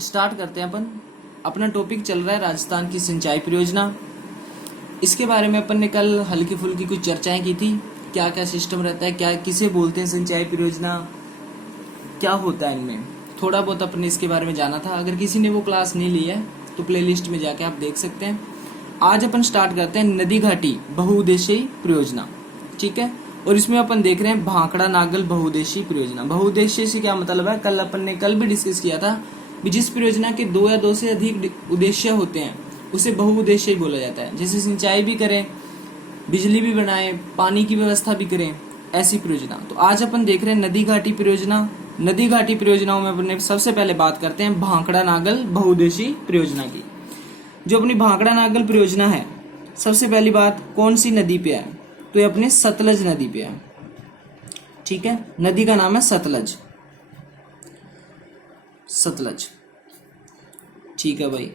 Start करते हैं अपन। अपना टॉपिक चल रहा है राजस्थान की सिंचाई परियोजना। इसके बारे में अपन ने कल हल्की फुल्की कुछ चर्चाएं की थी, क्या क्या सिस्टम रहता है, क्या किसे बोलते हैं सिंचाई परियोजना, क्या होता है इनमें, थोड़ा बहुत अपन ने इसके बारे में जाना था। अगर किसी ने वो क्लास नहीं ली है तो प्लेलिस्ट में जाके आप देख सकते हैं। आज अपन स्टार्ट करते हैं नदी घाटी बहुउद्देशीय परियोजना, ठीक है। और इसमें अपन देख रहे हैं भाखड़ा नागल बहुउद्देशीय परियोजना। बहुउद्देशीय से क्या मतलब है, अपन ने कल भी डिस्कस किया था कि जिस परियोजना के दो या दो से अधिक उद्देश्य होते हैं उसे बहुउद्देशीय बोला जाता है। जैसे सिंचाई भी करें, बिजली भी बनाएं, पानी की व्यवस्था भी करें, ऐसी परियोजना। तो आज अपन देख रहे हैं नदी घाटी परियोजना। नदी घाटी परियोजनाओं में अपने सबसे पहले बात करते हैं भाखड़ा नागल बहुउद्देशीय परियोजना की। जो अपनी भाखड़ा नागल परियोजना है, सबसे पहली बात कौन सी नदी पे है, तो ये अपने सतलज नदी पे है, ठीक है। नदी का नाम है सतलज, सतलज, ठीक है भाई।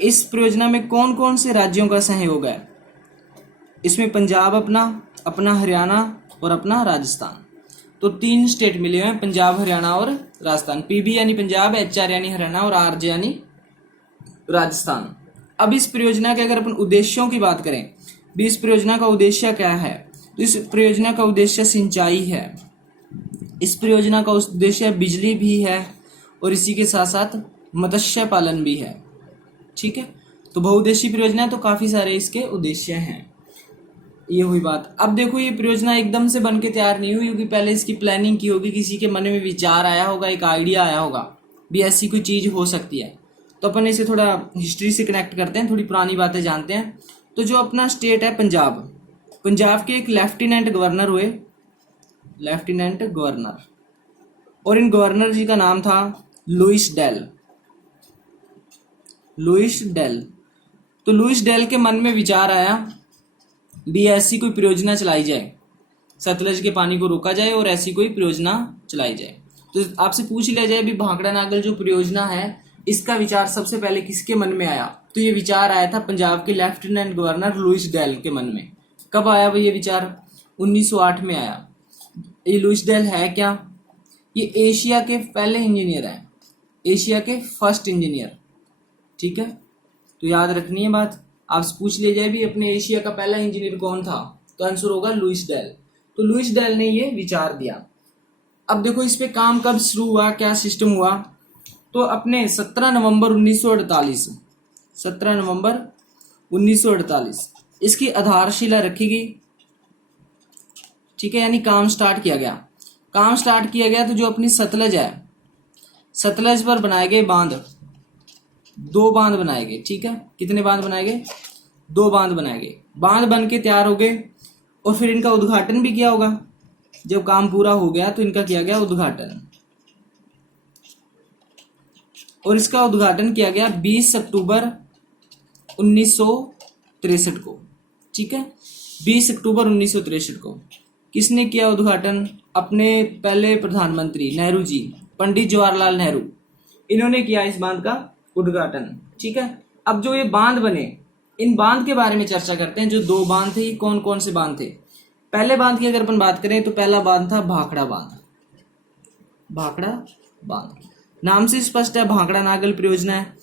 इस परियोजना में कौन कौन से राज्यों का सहयोग है, इसमें पंजाब अपना हरियाणा और अपना राजस्थान। तो 3 स्टेट मिले हुए हैं, पंजाब, हरियाणा और राजस्थान। पीबी यानी पंजाब, एचआर यानी हरियाणा और आरजे यानी राजस्थान। अब इस परियोजना के अगर अपन उद्देश्यों की बात करें, भी इस परियोजना का उद्देश्य क्या है, तो इस परियोजना का उद्देश्य सिंचाई है। इस परियोजना का उद्देश्य बिजली भी है और इसी के साथ साथ मत्स्य पालन भी है, ठीक है। तो बहुउद्देशीय परियोजना तो काफी सारे इसके उद्देश्य हैं। ये हुई बात। अब देखो, ये परियोजना एकदम से बन के तैयार नहीं हुई होगी, पहले इसकी प्लानिंग की होगी, किसी के मन में विचार आया होगा, एक आइडिया आया होगा भी ऐसी कोई चीज हो सकती है। तो अपन इसे थोड़ा हिस्ट्री से कनेक्ट करते हैं, थोड़ी पुरानी बातें जानते हैं। तो जो अपना स्टेट है पंजाब, पंजाब के एक लेफ्टिनेंट गवर्नर हुए, लेफ्टिनेंट गवर्नर, और इन गवर्नर जी का नाम था लुइस डेल, लुइस डेल। तो लुइस डेल के मन में विचार आया भी ऐसी कोई परियोजना चलाई जाए, सतलज के पानी को रोका जाए और ऐसी कोई परियोजना चलाई जाए। तो आपसे पूछ लिया जाए भी भाखड़ा नागल जो परियोजना है, इसका विचार सबसे पहले किसके मन में आया, तो ये विचार आया था पंजाब के लेफ्टिनेंट गवर्नर लुइस डेल के मन में। कब आया भाई ये विचार, 1908 में आया। ये लुइस डेल है क्या, ये एशिया के पहले इंजीनियर है, एशिया के फर्स्ट इंजीनियर, ठीक है। तो याद रखनी है बात। आपसे पूछ लिया जाए भी अपने एशिया का पहला इंजीनियर कौन था, तो आंसर होगा लुइस डेल। तो लुइस डेल ने ये विचार दिया। अब देखो इस पे काम कब शुरू हुआ, क्या सिस्टम हुआ, तो अपने 17 नवंबर 1948, 17 नवंबर 1948 इसकी आधारशिला रखी गई, ठीक है, यानी काम स्टार्ट किया गया। काम स्टार्ट किया गया तो जो अपनी सतलज है, सतलज पर बनाए गए बांध, 2 बांध बनाए गए, ठीक है। कितने बांध बनाए गए, 2 बांध बनाए गए। बांध बन के तैयार हो गए और फिर इनका उद्घाटन भी किया होगा। जब काम पूरा हो गया तो इनका किया गया उद्घाटन, और इसका उद्घाटन किया गया 20 अक्टूबर 1963 को, ठीक है। 20 अक्टूबर 1963 को किसने किया उद्घाटन, अपने पहले प्रधानमंत्री नेहरू जी, पंडित जवाहरलाल नेहरू, इन्होंने किया इस बांध का उद्घाटन, ठीक है। अब जो ये बांध बने, इन बांध के बारे में चर्चा करते हैं। जो 2 बांध थे, ये कौन कौन से बांध थे। पहले बांध की अगर अपन बात करें तो पहला बांध था भाखड़ा बांध, भाखड़ा बांध, नाम से स्पष्ट है भाखड़ा नागल परियोजना है।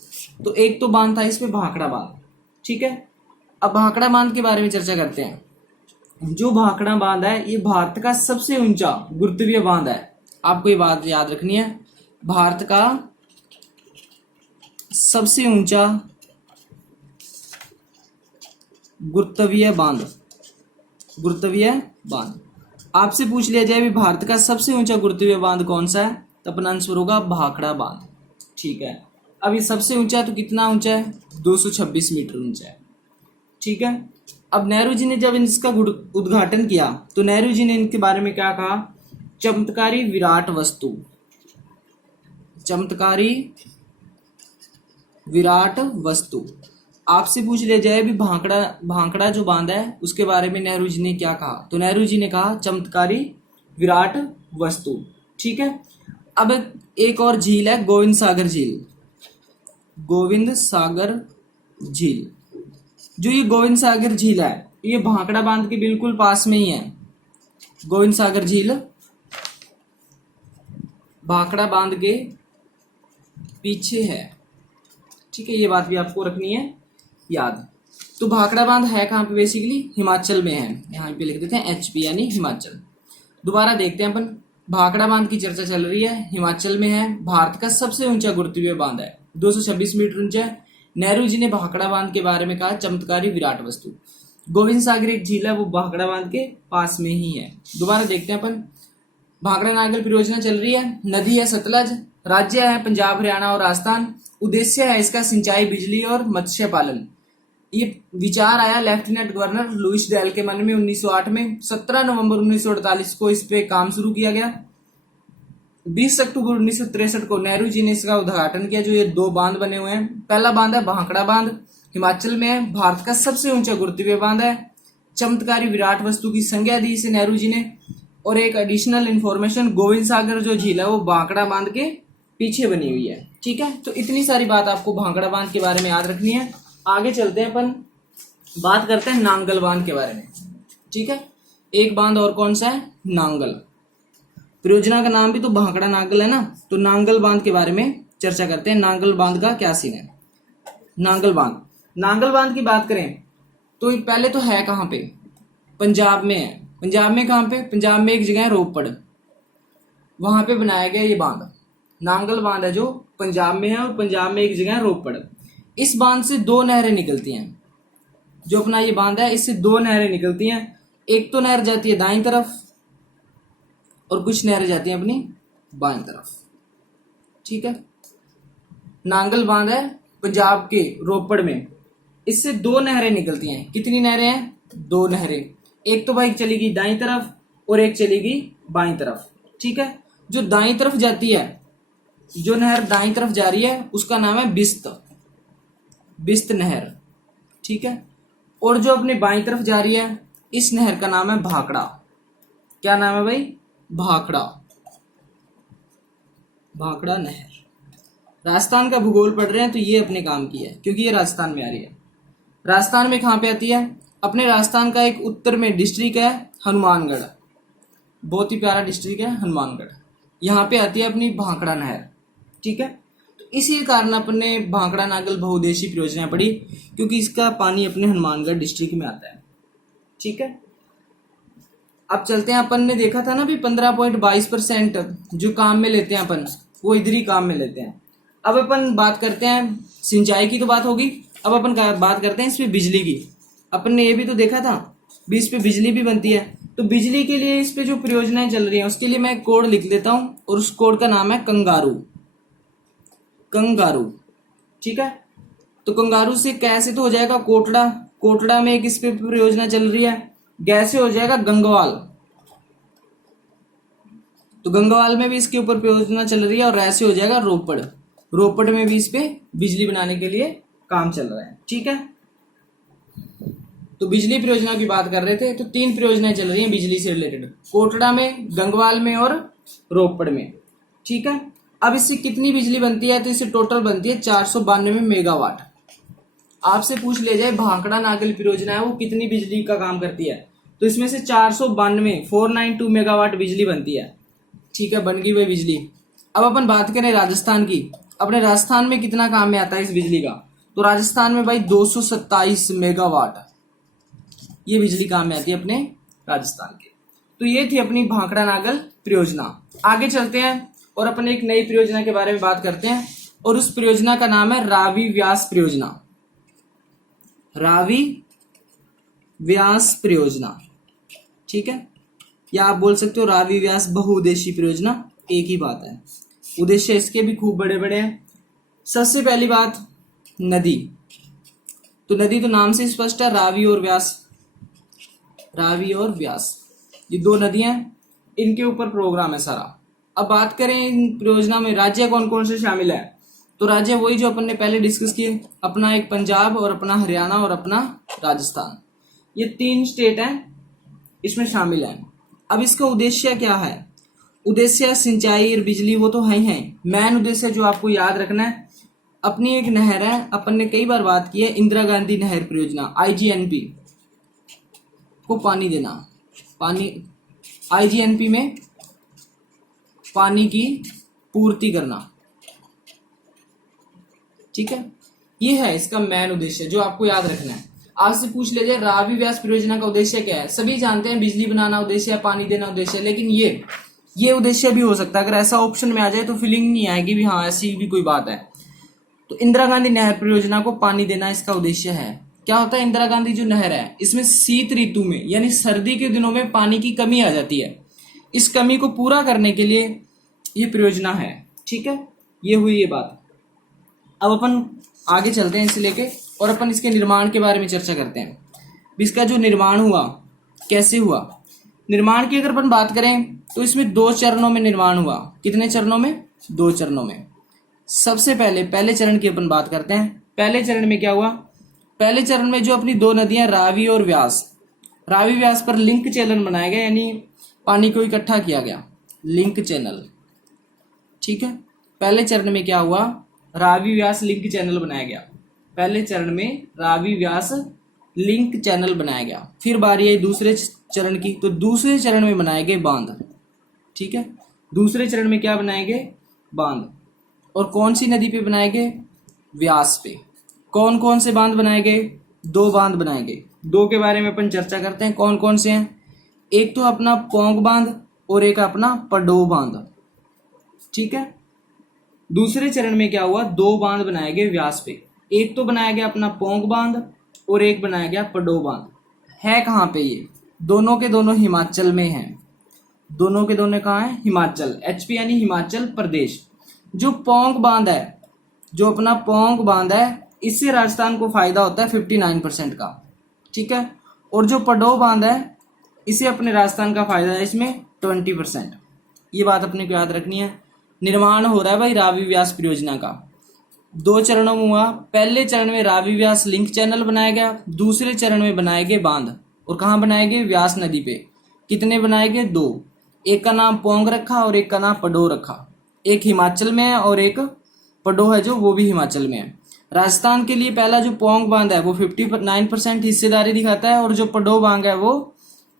तो एक तो बांध था इसमें भाखड़ा बांध, ठीक है। अब भाखड़ा बांध के बारे में चर्चा करते हैं। जो भाखड़ा बांध है, ये भारत का सबसे ऊंचा गुरुत्वीय बांध है। आपको ये बात याद रखनी है, भारत का सबसे ऊंचा गुरुत्वीय बांध, गुरुत्वीय बांध। आपसे पूछ लिया जाए भी भारत का सबसे ऊंचा गुरुत्वीय बांध कौन सा है, तो अपना आंसर होगा भाखड़ा बांध, ठीक है। अब ये सबसे ऊंचा है तो कितना ऊंचा है, 226 मीटर ऊंचा है, ठीक है। अब नेहरू जी ने जब इसका उद्घाटन किया तो नेहरू जी ने इनके बारे में क्या कहा, चमत्कारी विराट वस्तु, चमत्कारी विराट वस्तु। आपसे पूछ लिया जाए भी भाखड़ा जो बांध है उसके बारे में नेहरू जी ने क्या कहा, तो नेहरू जी ने कहा चमत्कारी विराट वस्तु, ठीक है। अब एक और झील है गोविंद सागर झील, गोविंद सागर झील। जो ये गोविंद सागर झील है ये भाखड़ा बांध के बिल्कुल पास में ही है। गोविंद सागर झील भाखड़ा बांध के पीछे है। ठीक है, ये बात भी आपको रखनी है याद। तो भाखड़ा बांध है कहाँ पे? बेसिकली हिमाचल में है। यहाँ पे लिख देते हैं HP यानी हिमाचल। दोबारा देखते हैं अपन। भाखड़ा बांध की चर्चा चल रही है, हिमाचल में है, भारत का सबसे ऊंचा गुरुत्वीय हुए बांध है, 226 मीटर ऊंचा है। नेहरू जी ने भाखड़ा बांध के बारे में कहा चमत्कारी विराट वस्तु। गोविंद सागर एक झील है, वो भाखड़ा बांध के पास में ही है। दोबारा देखते हैं अपन। भाखड़ा नागल परियोजना चल रही है, नदी है सतलज, राज्य है पंजाब हरियाणा और राजस्थान। उद्देश्य है इसका सिंचाई, बिजली और मत्स्य पालन। ये विचार आया लेफ्टिनेंट गवर्नर लुईस डेल के मन में 1908 में। 17 नवंबर 1948 को इस पे काम शुरू किया गया। 20 अक्टूबर 1963 को नेहरू जी ने इसका उद्घाटन किया। जो ये 2 बांध बने हुए हैं, पहला बांध है भाखड़ा बांध, हिमाचल में है, भारत का सबसे ऊंचा गुरुत्वीय बांध है। चमत्कारी विराट वस्तु की संज्ञा दी इसे नेहरू जी ने। और एक एडिशनल इंफॉर्मेशन, गोविंद सागर जो झील है वो भाखड़ा बांध के पीछे बनी हुई है। ठीक है, तो इतनी सारी बात आपको भाखड़ा बांध के बारे में याद रखनी है। आगे चलते हैं अपन, बात करते हैं नांगल बांध के बारे में। ठीक है, एक बांध और कौन सा है? नांगल। परियोजना का नाम भी तो भाखड़ा नांगल है ना, तो नांगल बांध के बारे में चर्चा करते हैं। नांगल बांध का क्या सीन है? नांगल बांध की बात करें तो पहले तो है कहाँ पे? पंजाब में है। पंजाब में कहाँ पे? पंजाब में एक जगह है रोपड़, वहां पे बनाया गया ये बांध। नांगल बांध है जो पंजाब में है, और पंजाब में एक जगह है रोपड़। इस बांध से 2 नहरें निकलती हैं। जो अपना ये बांध है, इससे 2 नहरें निकलती हैं। एक तो नहर जाती है दाईं तरफ और कुछ नहरें जाती हैं अपनी बाईं तरफ। ठीक है, नांगल बांध है पंजाब के रोपड़ में, इससे 2 नहरें निकलती हैं। कितनी नहरें हैं? 2 नहरें। एक तो भाई चलेगी दाईं तरफ और एक चलेगी बाईं तरफ। ठीक है, जो दाईं तरफ जाती है, जो नहर दाईं तरफ जा रही है उसका नाम है बिस्त नहर। ठीक है, और जो अपने बाईं तरफ जा रही है इस नहर का नाम है भाखड़ा। क्या नाम है भाई? भाखड़ा नहर। राजस्थान का भूगोल पढ़ रहे हैं तो ये अपने काम की है, क्योंकि ये राजस्थान में आ रही है। राजस्थान में कहाँ पे आती है? अपने राजस्थान का एक उत्तर में डिस्ट्रिक्ट है हनुमानगढ़, बहुत ही प्यारा डिस्ट्रिक्ट है हनुमानगढ़। यहाँ पे आती है अपनी भाखड़ा नहर। ठीक है, तो इसी कारण अपने भाखड़ा नागल बहुउद्देशीय परियोजना पड़ी, क्योंकि इसका पानी अपने हनुमानगढ़ डिस्ट्रिक्ट में आता है। ठीक है, अब चलते हैं। अपन ने देखा था ना भी 15.22% जो काम में लेते हैं अपन, वो इधर ही काम में लेते हैं। अब अपन बात करते हैं, सिंचाई की तो बात होगी, अब अपन बात करते हैं इस पे बिजली की। अपन ने ये भी तो देखा था भी इस पे बिजली भी बनती है। तो बिजली के लिए इस पे जो परियोजनाएं चल रही हैं उसके लिए मैं एक कोड लिख देता हूं, और उस कोड का नाम है कंगारू। ठीक है, तो कंगारू से कैसे तो हो जाएगा कोटड़ा में एक इस पे परियोजना चल रही है। गैसे हो जाएगा गंगवाल, तो गंगवाल में भी इसके ऊपर परियोजना चल रही है। और ऐसे हो जाएगा रोपड़ में भी इस पे बिजली बनाने के लिए काम चल रहा है। ठीक है, तो बिजली परियोजना की बात कर रहे थे, तो 3 परियोजनाएं चल रही हैं बिजली से रिलेटेड, कोटड़ा में, गंगवाल में और रोपड़ में। ठीक है, अब इससे कितनी बिजली बनती है? तो इससे टोटल बनती है 492 मेगावाट। आपसे पूछ लिया जाए भाखड़ा नागल परियोजना है वो कितनी बिजली का काम करती है, तो इसमें से 492 मेगावाट बिजली बनती है। ठीक है, बन गई वही बिजली। अब अपन बात करें राजस्थान की, अपने राजस्थान में कितना काम में आता है इस बिजली का? तो राजस्थान में भाई 227 मेगावाट ये बिजली काम में आती है अपने राजस्थान के। तो ये थी अपनी भाखड़ा नागल परियोजना। आगे चलते हैं और अपन एक नई परियोजना के बारे में बात करते हैं, और उस परियोजना का नाम है रावी व्यास परियोजना। ठीक है, या आप बोल सकते हो रावी व्यास बहुउद्देशीय परियोजना, एक ही बात है। उद्देश्य इसके भी खूब बड़े बड़े हैं। सबसे पहली बात, नदी। तो नदी तो नाम से स्पष्ट है, रावी और व्यास ये 2 नदियां, इनके ऊपर प्रोग्राम है सारा। अब बात करें इन परियोजना में राज्य कौन कौन से शामिल है, तो राज्य वही जो अपन ने पहले डिस्कस किए, अपना एक पंजाब और अपना हरियाणा और अपना राजस्थान, ये 3 स्टेट हैं इसमें शामिल हैं। अब इसका उद्देश्य क्या है? उद्देश्य सिंचाई और बिजली वो तो है ही। मेन उद्देश्य जो आपको याद रखना है, अपनी एक नहर है, अपन ने कई बार बात की है, इंदिरा गांधी नहर परियोजना IGNP को पानी देना। IGNP में पानी की पूर्ति करना। ठीक है, ये है इसका मेन उद्देश्य जो आपको याद रखना है। आपसे पूछ ले जाए रावी व्यास परियोजना का उद्देश्य क्या है, सभी जानते हैं बिजली बनाना उद्देश्य है, पानी देना उद्देश्य है, लेकिन ये उद्देश्य भी हो सकता है। अगर ऐसा ऑप्शन में आ जाए तो फीलिंग नहीं आएगी भी हाँ ऐसी भी कोई बात है। तो इंदिरा गांधी नहर परियोजना को पानी देना इसका उद्देश्य है। क्या होता है, इंदिरा गांधी जो नहर है इसमें शीत ऋतु में यानी सर्दी के दिनों में पानी की कमी आ जाती है। इस कमी को पूरा करने के लिए ये परियोजना है। ठीक है, ये हुई ये बात। अब अपन आगे चलते हैं इसे लेके और अपन इसके निर्माण के बारे में चर्चा करते हैं। इसका जो निर्माण हुआ कैसे हुआ, निर्माण की अगर अपन बात करें तो इसमें 2 चरणों में निर्माण हुआ। कितने चरणों में, 2 चरणों में। सबसे पहले चरण की अपन बात करते हैं। पहले चरण में क्या हुआ, पहले चरण में जो अपनी 2 नदियां रावी और व्यास, रावी व्यास पर लिंक चैनल बनाया गया यानी पानी को इकट्ठा किया गया, लिंक चैनल। ठीक है, पहले चरण में क्या हुआ, रावी व्यास लिंक चैनल बनाया गया। पहले चरण में रावी व्यास लिंक चैनल बनाया गया। फिर बारी आई दूसरे चरण की, तो दूसरे चरण में बनाए गए बांध। ठीक है, दूसरे चरण में क्या बनाए गए, बांध। और कौन सी नदी पे बनाए गए, व्यास पे। कौन कौन से बांध बनाए गए, 2 बांध बनाए गए। 2 के बारे में अपन चर्चा करते हैं, कौन कौन से हैं। एक तो अपना पौंग बांध और एक अपना पडो बांध। ठीक है, दूसरे चरण में क्या हुआ, 2 बांध बनाए गए व्यास पे। एक तो बनाया गया अपना पौंग बांध और एक बनाया गया पडो बांध। है कहाँ पे ये, दोनों के दोनों हिमाचल में हैं। दोनों के दोनों कहाँ है, हिमाचल, एचपी यानी हिमाचल प्रदेश। जो पौंग बांध है, जो अपना पौंग बांध है, इससे राजस्थान को फायदा होता है 59% का। ठीक है, और जो पडो बांध है इसे अपने राजस्थान का फायदा है इसमें 20%। ये बात अपने को याद रखनी है। निर्माण हो रहा है भाई रावी व्यास परियोजना का, 2 चरणों में हुआ। पहले चरण में रावी व्यास लिंक चैनल बनाया गया, दूसरे चरण में बनाए गए बांध। और कहाँ बनाए गए, व्यास नदी पे। कितने बनाए गए, 2। एक का नाम पौंग रखा और एक का नाम पडो रखा। एक हिमाचल में है और एक पडो है जो वो भी हिमाचल में है। राजस्थान के लिए पहला जो पौंग बांध है वो 59% हिस्सेदारी दिखाता है और जो पडो बांध है वो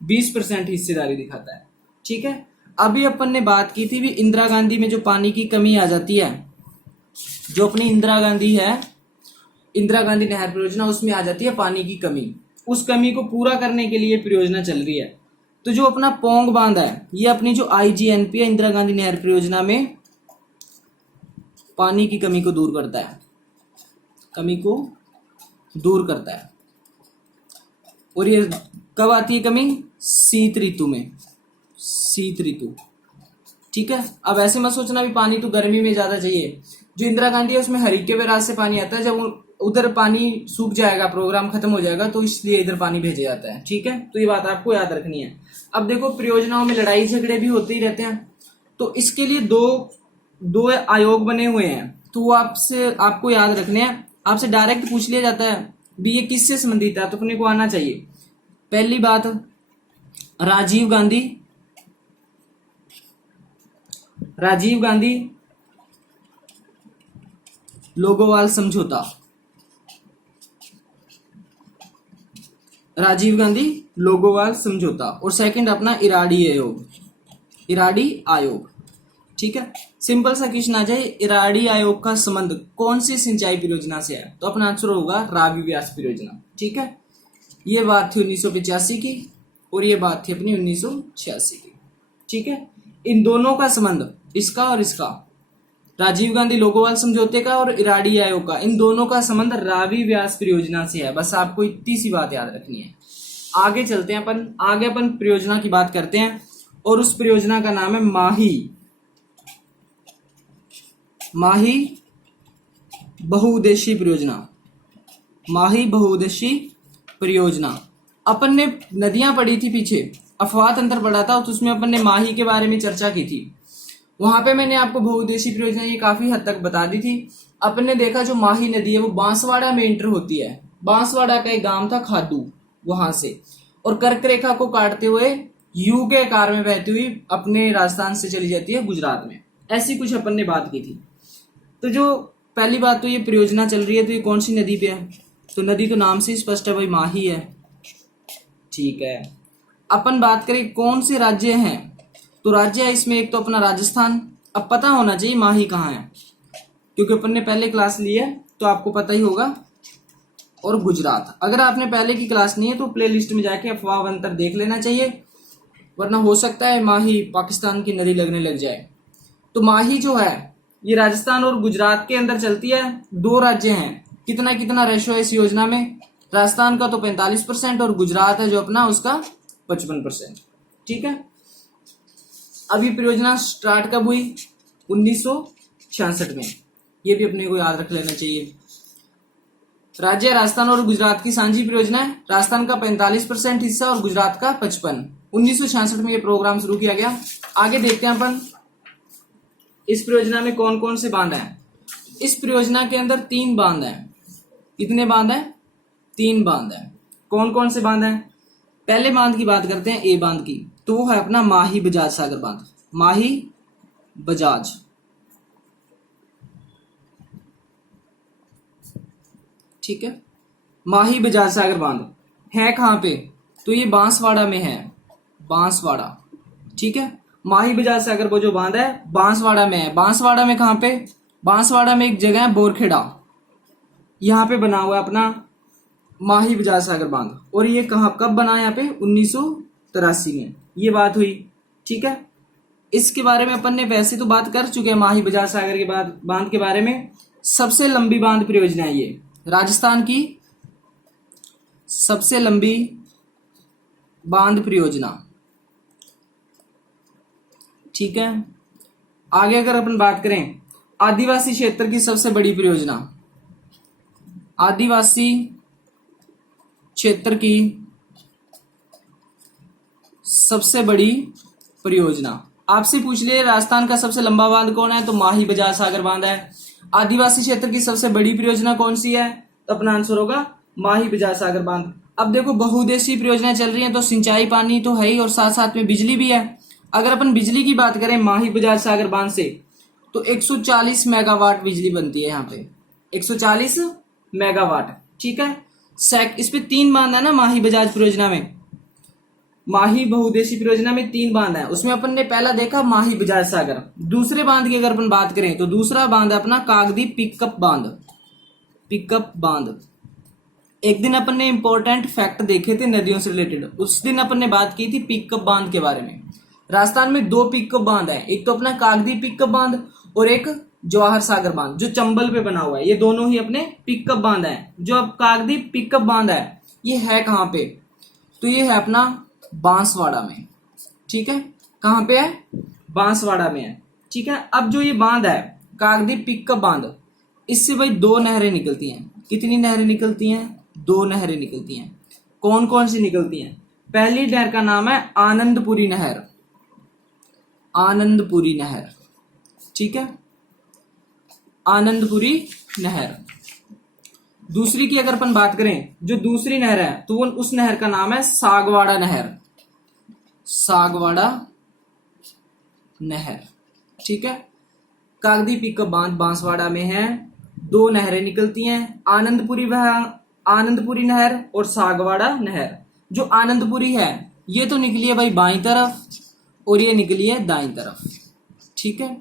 20% हिस्सेदारी दिखाता है। ठीक है, अभी अपन ने बात की थी भी इंदिरा गांधी में जो पानी की कमी आ जाती है, जो अपनी इंदिरा गांधी है, इंदिरा गांधी नहर परियोजना, उसमें आ जाती है पानी की कमी। उस कमी को पूरा करने के लिए परियोजना चल रही है। तो जो अपना पौंग बांध है ये अपनी जो आईजीएनपी है, इंदिरा गांधी नहर परियोजना में पानी की कमी को दूर करता है, कमी को दूर करता है। और ये कब आती है कमी, शीत ऋतु में, शीत ऋतु। ठीक है, अब ऐसे मत सोचना भी पानी तो गर्मी में ज्यादा चाहिए। जो इंदिरा गांधी है उसमें हरीके बैराज से पानी आता है, जब उधर पानी सूख जाएगा, प्रोग्राम खत्म हो जाएगा, तो इसलिए इधर पानी भेजा जाता है। ठीक है, तो ये बात आपको याद रखनी है। अब देखो परियोजनाओं में लड़ाई झगड़े भी होते ही रहते हैं, तो इसके लिए दो आयोग बने हुए हैं, तो वो आपको याद रखने हैं। आपसे डायरेक्ट पूछ लिया जाता है भी ये किससे संबंधित है, तो अपने को आना चाहिए। पहली बात, राजीव गांधी लोगोवाल समझौता, राजीव गांधी लोगोवाल समझौता। और सेकंड अपना इराडी आयोग। ठीक है, सिंपल सा क्वेश्चन आ जाए, इराडी आयोग का संबंध कौन सी सिंचाई परियोजना से है, तो अपना आंसर होगा रावी व्यास परियोजना। ठीक है, ये बात थी 1985 की और ये बात थी अपनी 1986 की। ठीक है, इन दोनों का संबंध, इसका और इसका, राजीव गांधी लोगोवाल समझौते का और इराडी आयोग का, इन दोनों का संबंध रावी व्यास परियोजना से है। बस आपको इतनी सी बात याद रखनी है। आगे चलते हैं अपन, आगे अपन परियोजना की बात करते हैं और उस परियोजना का नाम है माही बहुउद्देशीय परियोजना। माही बहुउद्देशीय परियोजना। अपन ने नदियां पढ़ी थी पीछे, अफवाह तंत्र पढ़ा था, तो उसमें अपन ने माही के बारे में चर्चा की थी। वहां पे मैंने आपको बहुउद्देशीय परियोजना ये काफी हद तक बता दी थी। अपन ने देखा जो माही नदी है वो बांसवाड़ा में एंटर होती है। बांसवाड़ा का एक गांव था खादू, वहां से, और कर्क रेखा को काटते हुए यू के आकार में बहती हुई अपने राजस्थान से चली जाती है गुजरात में। ऐसी कुछ अपन ने बात की थी। तो जो पहली बात, तो ये परियोजना चल रही है, तो ये कौन सी नदी पे है, तो नदी तो नाम से स्पष्ट है भाई, माही है। ठीक है, अपन बात करें कौन से राज्य हैं, तो राज्य है इसमें एक तो अपना राजस्थान। अब पता होना चाहिए माही कहाँ है, क्योंकि अपन ने पहले क्लास ली है तो आपको पता ही होगा, और गुजरात। अगर आपने पहले की क्लास नहीं है तो प्ले लिस्ट में जाके अफवाह अंतर देख लेना चाहिए, वरना हो सकता है माही पाकिस्तान की नदी लगने लग जाए। तो माही जो है ये राजस्थान और गुजरात के अंदर चलती है। 2 राज्य हैं, कितना कितना रेशो है इस योजना में, राजस्थान का तो 45% और गुजरात है जो अपना उसका 55%। ठीक है। अब ये परियोजना स्टार्ट कब हुई? 1966 में। ये भी अपने को याद रख लेना चाहिए। राज्य राजस्थान और गुजरात की साझी परियोजना है। राजस्थान का 45% हिस्सा और गुजरात का 55। 1966 में ये प्रोग्राम शुरू किया गया। आगे देखते हैं अपन इस परियोजना में कौन कौन से बांध हैं। इस परियोजना के अंदर 3 बांध हैं। कितने बांध हैं? 3 बांध हैं। कौन कौन से बांध हैं? पहले बांध की बात करते हैं, ए बांध की, तो वो है अपना माही बजाज सागर बांध। माही बजाज, ठीक है। माही बजाज सागर बांध है कहां पे? तो ये बांसवाड़ा में है, बांसवाड़ा। ठीक है। माही बजाज सागर वो जो बांध है बांसवाड़ा में है। बांसवाड़ा में कहां पे? बांसवाड़ा में एक जगह है बोरखेड़ा, यहां पे बना हुआ है अपना माही बजाज सागर बांध। और ये कहां कब बना है? यहाँ पे 1983 में ये बात हुई। ठीक है। इसके बारे में अपन ने वैसे तो बात कर चुके हैं माही बजाज सागर के बांध के बारे में। सबसे लंबी बांध परियोजना है ये, राजस्थान की सबसे लंबी बांध परियोजना। ठीक है। आगे अगर अपन बात करें आदिवासी क्षेत्र की सबसे बड़ी परियोजना, आदिवासी क्षेत्र की सबसे बड़ी परियोजना। आपसे पूछ लिए राजस्थान का सबसे लंबा बांध कौन है, तो माही बजाज सागर बांध है। आदिवासी क्षेत्र की सबसे बड़ी परियोजना कौन सी है, तो अपना आंसर होगा माही बजाज सागर बांध। अब देखो बहुउद्देशीय परियोजनाएं चल रही हैं, तो सिंचाई पानी तो है ही और साथ साथ में बिजली भी है। अगर अपन बिजली की बात करें माही बजाज सागर बांध से, तो 140 मेगावाट बिजली बनती है यहाँ पे, 140 मेगावाट। ठीक है। इस पे 3 बांध है ना माही बजाज परियोजना में, माही बहुउद्देशीय परियोजना में 3 बांध है। उसमें अपन ने पहला देखा माही बजाज सागर। दूसरे बांध की अगर अपन बात करें तो दूसरा बांध है अपना कागदी पिकअप बांध, पिकअप बांध। एक दिन अपन ने इंपॉर्टेंट फैक्ट देखे थे नदियों से रिलेटेड, उस दिन अपन ने बात की थी पिकअप बांध के बारे में। राजस्थान में 2 पिकअप बांध है, एक तो अपना कागदी पिकअप बांध और एक जवाहर सागर बांध जो चंबल पे बना हुआ है। ये दोनों ही अपने पिकअप बांध है। जो अब कागदी पिकअप बांध है ये है कहां पे, तो ये है अपना बांसवाड़ा में। ठीक है। कहां पे है? बांसवाड़ा में है। ठीक है। अब जो ये बांध है कागदी पिकअप बांध, इससे भाई 2 नहरें निकलती हैं। कितनी नहरें निकलती हैं? 2 नहरें निकलती हैं। कौन कौन सी निकलती हैं? पहली नहर का नाम है आनंदपुरी नहर, आनंदपुरी नहर। ठीक है। आनंदपुरी नहर। दूसरी की अगर अपन बात करें, जो दूसरी नहर है तो वो उस नहर का नाम है सागवाड़ा नहर, सागवाड़ा नहर। ठीक है। कागदी पिकअप बांध बांसवाड़ा में है। 2 नहरें निकलती हैं, आनंदपुरी नहर और सागवाड़ा नहर। जो आनंदपुरी है ये तो निकली है भाई बाईं तरफ और ये निकली है दाईं तरफ। ठीक है।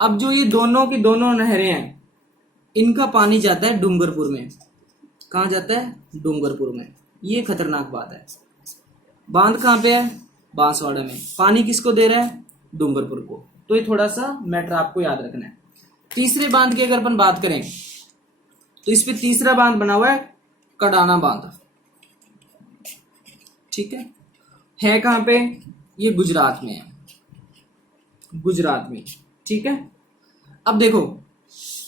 अब जो ये दोनों की दोनों नहरें हैं इनका पानी जाता है डूंगरपुर में। कहाँ जाता है? डूंगरपुर में। ये खतरनाक बात है। बांध कहाँ पे है? बांसवाड़ा में। पानी किसको दे रहा है? डूंगरपुर को। तो ये थोड़ा सा मैटर आपको याद रखना है। तीसरे बांध की अगर अपन बात करें तो इस पे तीसरा बांध बना हुआ है कडाना बांध। ठीक है कहां पे? ये गुजरात में है, गुजरात में। ठीक है। अब देखो,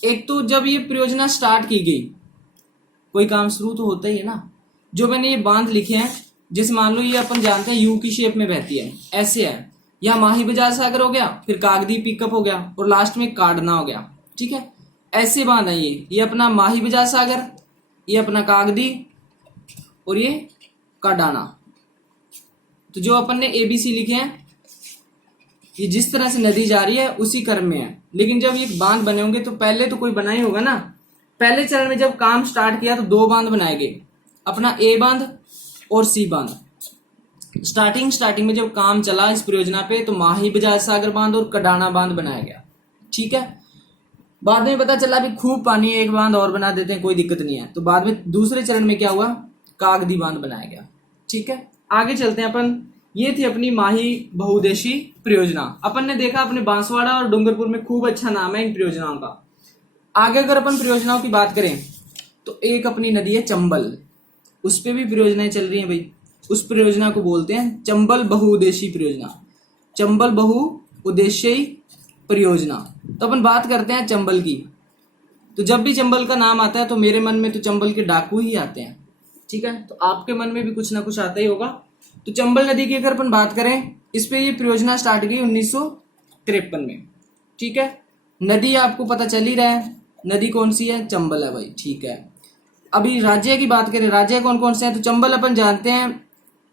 एक तो जब ये परियोजना स्टार्ट की गई, कोई काम शुरू तो होता ही है ना। जो मैंने ये बांध लिखे हैं, जैसे मान लो ये अपन जानते हैं यू की शेप में बहती है, ऐसे है। यहाँ माही बजाज सागर हो गया, फिर कागदी पिकअप हो गया और लास्ट में काडना हो गया। ठीक है। ऐसे बांध है ये अपना माही बजाज सागर, ये अपना कागदी और ये काडाना। तो जो अपन ने एबीसी लिखे हैं, ये जिस तरह से नदी जा रही है उसी क्रम में है। लेकिन जब ये बांध बने होंगे तो पहले तो कोई बना ही होगा ना। पहले चरण में जब काम स्टार्ट किया तो 2 बांध बनाए गए, अपना ए बांध और सी बांध। स्टार्टिंग में जब काम चला इस परियोजना पे तो माही बजाज सागर बांध और कडाना बांध बनाया गया। ठीक है। बाद में पता चला भी खूब पानी है, एक बांध और बना देते हैं, कोई दिक्कत नहीं है। तो बाद में दूसरे चरण में क्या हुआ, कागदी बांध बनाया गया। ठीक है, आगे चलते हैं अपन। ये थी अपनी माही बहुउद्देशीय परियोजना। अपन ने देखा अपने बांसवाड़ा और डूंगरपुर में खूब अच्छा नाम है इन परियोजनाओं का। आगे अगर अपन परियोजनाओं की बात करें तो एक अपनी नदी है चंबल, उस पर भी परियोजनाएं चल रही हैं भाई। उस परियोजना को बोलते हैं चंबल बहुउद्देशीय परियोजना, चंबल बहुउद्देशीय परियोजना। तो अपन बात करते हैं चंबल की। तो जब भी चंबल का नाम आता है तो मेरे मन में तो चंबल के डाकू ही आते हैं। ठीक है, तो आपके मन में भी कुछ ना कुछ आता ही होगा। तो चंबल नदी की अगर अपन बात करें, इस पे ये परियोजना स्टार्ट की 1953 में। ठीक है, नदी आपको पता चल ही रहा है, नदी कौन सी है, चंबल है भाई। ठीक है, अभी राज्य की बात करें, राज्य कौन कौन से हैं, तो चंबल अपन जानते हैं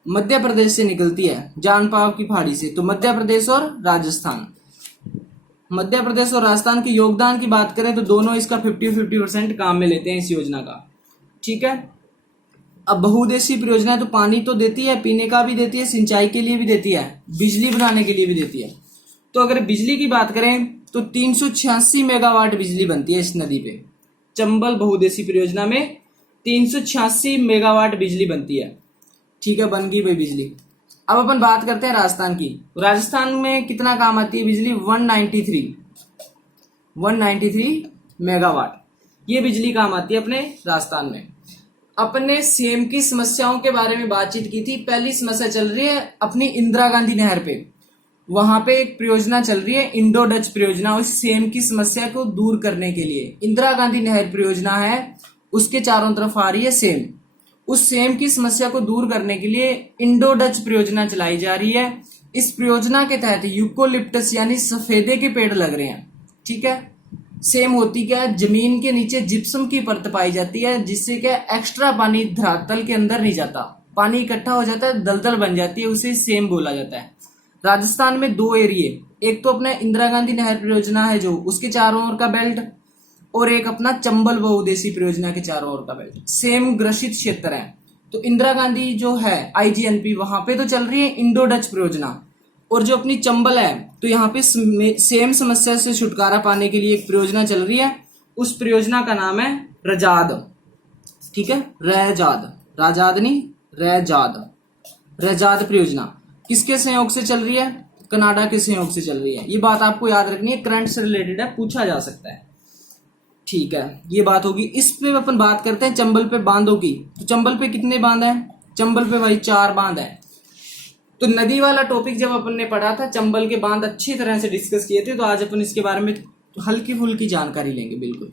मध्य प्रदेश से निकलती है, जानपाव की पहाड़ी से। तो मध्य प्रदेश और राजस्थान, मध्य प्रदेश और राजस्थान के योगदान की बात करें तो दोनों इसका 50-50% काम में लेते हैं इस योजना का। ठीक है, अब बहुउद्देशीय परियोजना है तो पानी तो देती है, पीने का भी देती है, सिंचाई के लिए भी देती है, बिजली बनाने के लिए भी देती है। तो अगर बिजली की बात करें तो 386 मेगावाट बिजली बनती है इस नदी पे। चंबल बहुउद्देशीय परियोजना में 386 मेगावाट बिजली बनती है। ठीक है, बन गई भाई बिजली। अब अपन बात करते हैं राजस्थान की। राजस्थान में कितना काम आती है बिजली, 193 मेगावाट ये बिजली काम आती है अपने राजस्थान में। अपने सेम की समस्याओं के बारे में बातचीत की थी। पहली समस्या चल रही है अपनी इंदिरा गांधी नहर पे, वहां पे एक परियोजना चल रही है इंडो डच परियोजना, उस सेम की समस्या को दूर करने के लिए। इंदिरा गांधी नहर परियोजना है, उसके चारों तरफ आ रही है सेम, उस सेम की समस्या को दूर करने के लिए इंडो डच परियोजना चलाई जा रही है। इस परियोजना के तहत यूकोलिप्टस यानी सफेदे के पेड़ लग रहे हैं। ठीक है, सेम होती क्या है, जमीन के नीचे जिप्सम की परत पाई जाती है, जिससे क्या एक्स्ट्रा पानी धरातल के अंदर नहीं जाता, पानी इकट्ठा हो जाता है, दलदल बन जाती है, उसे सेम बोला जाता है। राजस्थान में दो एरिए, एक तो अपना इंदिरा गांधी नहर परियोजना है जो उसके चारों ओर का बेल्ट, और एक अपना चंबल बहुउद्देशीय परियोजना के चारों ओर का बेल्ट, सेम ग्रसित क्षेत्र है। तो इंदिरा गांधी जो है आईजीएनपी, वहां पे तो चल रही है इंडो डच परियोजना, और जो अपनी चंबल है तो यहाँ पे सेम समस्या से छुटकारा पाने के लिए एक परियोजना चल रही है। उस परियोजना का नाम है रजाद। ठीक है, रजाद, राजाद नहीं, रजाद परियोजना किसके सहयोग से चल रही है, कनाडा के सहयोग से चल रही है। ये बात आपको याद रखनी है, करंट से रिलेटेड है, पूछा जा सकता है। ठीक है, ये बात होगी। इस पे अपन बात करते हैं चंबल पे बांधों की। तो चंबल पे कितने बांध है, चंबल पे भाई 4 बांध है। तो नदी वाला टॉपिक जब अपन ने पढ़ा था, चंबल के बांध अच्छी तरह से डिस्कस किए थे, तो आज अपन इसके बारे में हल्की फुल्की जानकारी लेंगे। बिल्कुल,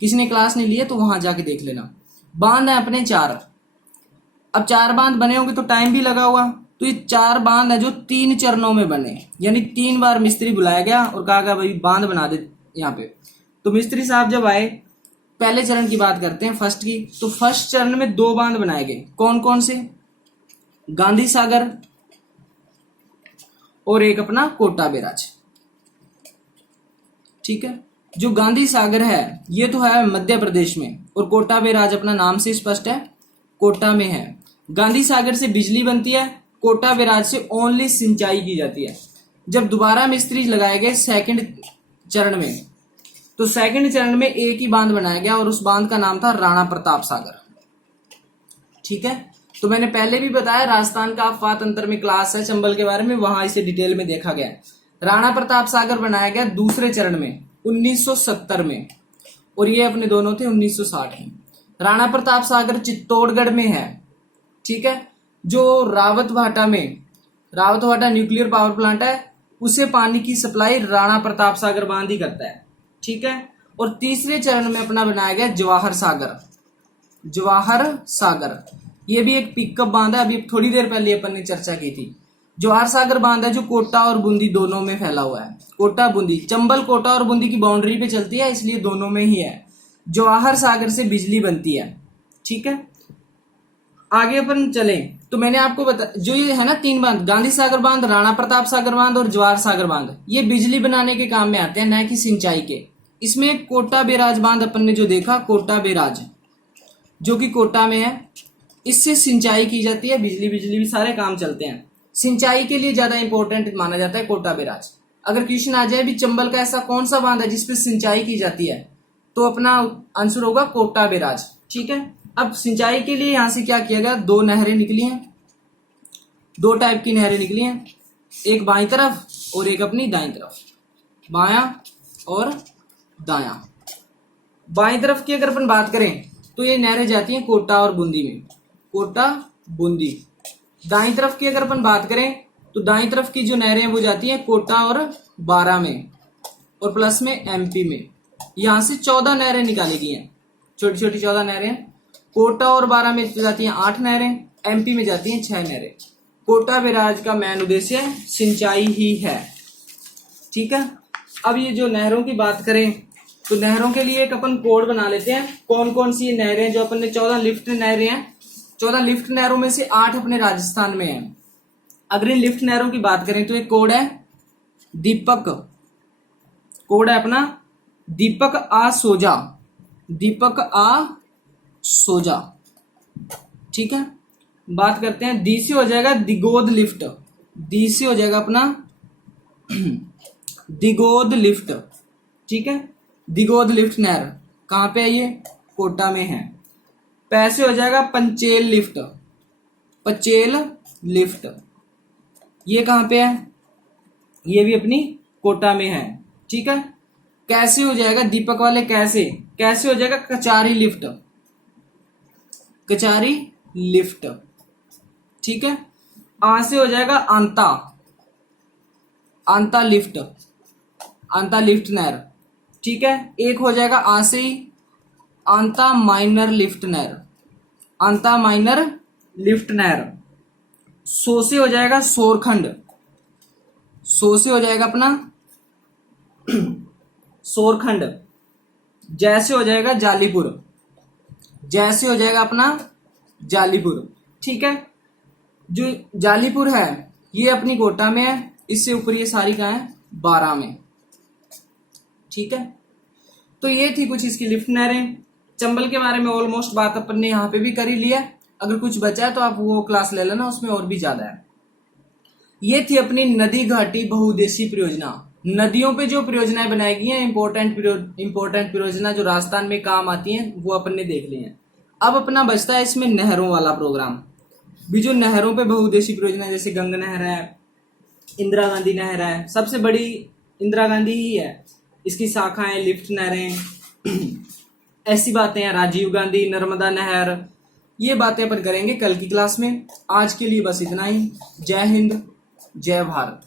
किसी ने क्लास नहीं लिए तो वहां जाके देख लेना। बांध है अपने 4। अब 4 बांध बने होंगे तो टाइम भी लगा हुआ। तो ये 4 बांध है जो 3 चरणों में बने, यानी 3 बार मिस्त्री बुलाया गया और कहा गया भाई बांध बना दे यहाँ पे। तो मिस्त्री साहब जब आए, पहले चरण की बात करते हैं फर्स्ट की। तो फर्स्ट चरण में 2 बांध बनाए गए, कौन कौन से, गांधी सागर और एक अपना कोटा बैराज। ठीक है, जो गांधी सागर है ये तो है मध्य प्रदेश में, और कोटा बैराज अपना नाम से स्पष्ट है, कोटा में है। गांधी सागर से बिजली बनती है, कोटा बैराज से ओनली सिंचाई की जाती है। जब दोबारा मिस्त्री लगाए गए सेकंड चरण में, तो सेकंड चरण में एक ही बांध बनाया गया और उस बांध का नाम था राणा प्रताप सागर। ठीक है, तो मैंने पहले भी बताया राजस्थान का अफवाह तंत्र में क्लास है चंबल के बारे में, वहां इसे डिटेल में देखा गया। राणा प्रताप सागर बनाया गया दूसरे चरण में 1970 में, और ये अपने दोनों थे 1960 में। राणा प्रताप सागर चित्तौड़गढ़ में है। ठीक है, जो रावतभाटा न्यूक्लियर पावर प्लांट है, उसे पानी की सप्लाई राणा प्रताप सागर बांध ही करता है। ठीक है, और तीसरे चरण में अपना बनाया गया जवाहर सागर, ये भी एक पिकअप बांध है। अभी थोड़ी देर पहले अपन ने चर्चा की थी। जवाहर सागर बांध है जो कोटा और बूंदी दोनों में फैला हुआ है। कोटा बूंदी, चंबल कोटा और बूंदी की बाउंड्री पे चलती है, इसलिए दोनों में ही है। जवाहर सागर से बिजली बनती है। ठीक है, आगे अपन चले तो मैंने आपको बता, जो ये है ना 3 बांध, गांधी सागर बांध, राणा प्रताप सागर बांध और जवाहर सागर बांध, ये बिजली बनाने के काम में आते हैं, न कि सिंचाई के। इसमें कोटा बैराज बांध अपन ने जो देखा, कोटा बैराज जो कि कोटा में है, इससे सिंचाई की जाती है, बिजली भी सारे काम चलते हैं। सिंचाई के लिए ज्यादा इंपॉर्टेंट माना जाता है कोटा बैराज। अगर क्वेश्चन आ जाए भी चंबल का ऐसा कौन सा बांध है जिसपे सिंचाई की जाती है, तो अपना आंसर होगा कोटा बैराज। ठीक है, अब सिंचाई के लिए यहां से क्या किया गया, दो नहरें निकली हैं, दो टाइप की नहरें निकली हैं, एक बाईं तरफ और एक अपनी दाईं तरफ, बायां और दायां। बाईं तरफ की अगर अपन बात करें तो ये नहरें जाती हैं कोटा और बूंदी में, कोटा बूंदी। दाईं तरफ की अगर अपन बात करें तो दाईं तरफ की जो नहरें हैं वो जाती हैं कोटा और बारां में और प्लस में एमपी में। यहां से 14 नहरें निकाली गई हैं, छोटी छोटी 14 नहरें। कोटा और बारां में जाती हैं 8 नहरें, एमपी में जाती हैं 6 नहरें। कोटा बैराज का मेन उद्देश्य सिंचाई ही है। ठीक है, अब ये जो नहरों की बात करें तो नहरों के लिए एक अपन कोड बना लेते हैं। कौन कौन सी नहरें जो अपन ने 14 लिफ्ट नहरें हैं, 14 लिफ्ट नहरों में से 8 अपने राजस्थान में हैं। अगर इन लिफ्ट नहरों की बात करें तो एक कोड है दीपक, कोड है अपना दीपक आ सोजा, दीपक आ सोजा। ठीक है, बात करते हैं दी से हो जाएगा दिगोद लिफ्ट, दी से हो जाएगा अपना दिगोद लिफ्ट। ठीक है, दिगोद लिफ्ट नहर कहां पे है, ये कोटा में है। पैसे हो जाएगा पंचेल लिफ्ट, पचेल लिफ्ट, ये कहां पे है, ये भी अपनी कोटा में है। ठीक है, कैसे हो जाएगा दीपक वाले, कैसे कैसे हो जाएगा कचारी लिफ्ट, कचारी लिफ्ट। ठीक है, आ से हो जाएगा आंता, आंता लिफ्ट, आंता लिफ्ट नहर। ठीक है, एक हो जाएगा आ से ही आंता माइनर लिफ्ट नहर, आंता माइनर लिफ्ट नहर। सो से हो जाएगा सोरखंड, सो से हो जाएगा अपना सोरखंड। जैसे हो जाएगा जालीपुर, जैसे हो जाएगा अपना जालीपुर। ठीक है, जो जालीपुर है ये अपनी कोटा में है, इससे ऊपर ये सारी कहाँ है, बारां में। ठीक है, तो ये थी कुछ इसकी लिफ्ट नहरें। चंबल के बारे में ऑलमोस्ट बात अपन ने यहाँ पे भी कर ही लिया। अगर कुछ बचा है तो आप वो क्लास ले लेना, उसमें और भी ज्यादा है। ये थी अपनी नदी घाटी बहुउद्देशीय परियोजना। नदियों पे जो परियोजनाएं बनाई गई हैं, इंपॉर्टेंट परियोजना जो राजस्थान में काम आती हैं, वो अपन ने देख ली हैं। अब अपना बचता है इसमें नहरों वाला प्रोग्राम भी। जो नहरों पे बहुउद्देशीय परियोजना जैसे गंगा नहर है, इंदिरा गांधी नहर है, सबसे बड़ी इंदिरा गांधी ही है, इसकी शाखाएं लिफ्ट नहरें ऐसी बातें हैं, राजीव गांधी, नर्मदा नहर, ये बातें अपन करेंगे कल की क्लास में। आज के लिए बस इतना ही। जय हिंद, जय भारत।